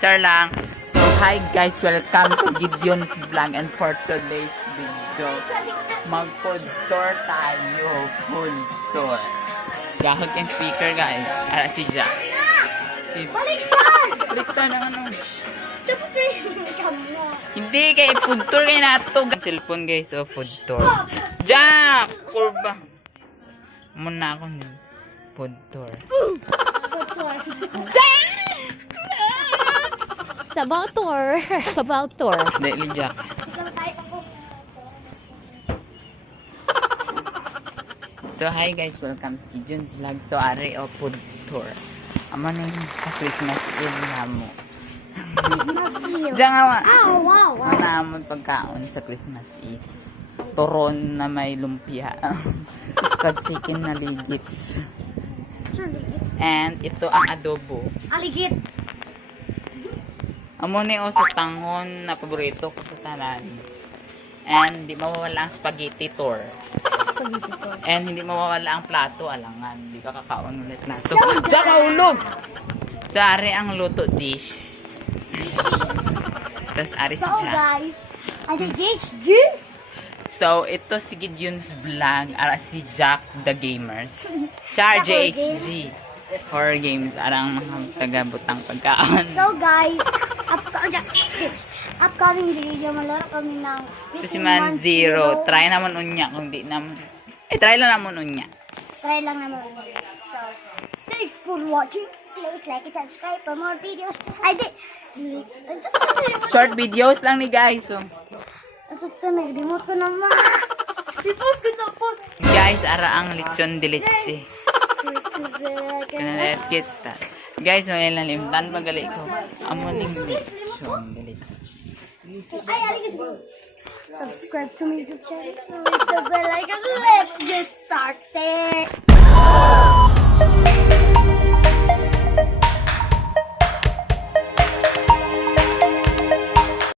Char lang. So, hi guys, welcome to Gideon's Vlog, and for today's video, mag-food tour tayo. Food tour. Gahod yung speaker guys. Ara si Jack. Baliktad ang ano. Hindi kay food tour kay nato. Cellphone guys, oh food tour. Jack! Kurba. Muna ako nun. Food tour. Jack! It's about tour. It's about tour. Dali, Jack. So, hi guys. Welcome to Gideon's Vlog. So, are o food tour. Amo na yung sa Christmas Eve na mo. Christmas Eve. Diyan nga. Oh, wow. Ano naman pagkaon sa Christmas Eve. Turon na may lumpia. Chicken na ligits. And ito ang adobo. Aligit. Amo ni o sa tanghon na paborito ko sa tanan. And hindi mawawala ang spaghetti tour. Spaghetti tour. And hindi mawawala ang plato, alangan. Hindi ka kakaon ulit plato. Tsaka ulog! So, ari ang luto dish. Tapos ari si So Jack. guys, I did HG. So, ito si Gideon's Vlog. Ara si Jack the Gamers. Char JHG. Horror games. Arang mga taga-butang pagkaon. So guys, upcoming video, malaro kami ng Ito si Man Zero. Try naman unya kung di naman. Try lang naman unya. Try lang naman. So, thanks for watching. Please like and subscribe for more videos. I did. Short videos lang ni guys. So. Ito na, remote ko naman. I-post ko na post. Guys, ara ang lechon de leche. Let's get started. Guys, may nalimtan pagali ko. Amo ning lechon de leche. Subscribe to my YouTube channel. Hit the bell icon. Let's get started.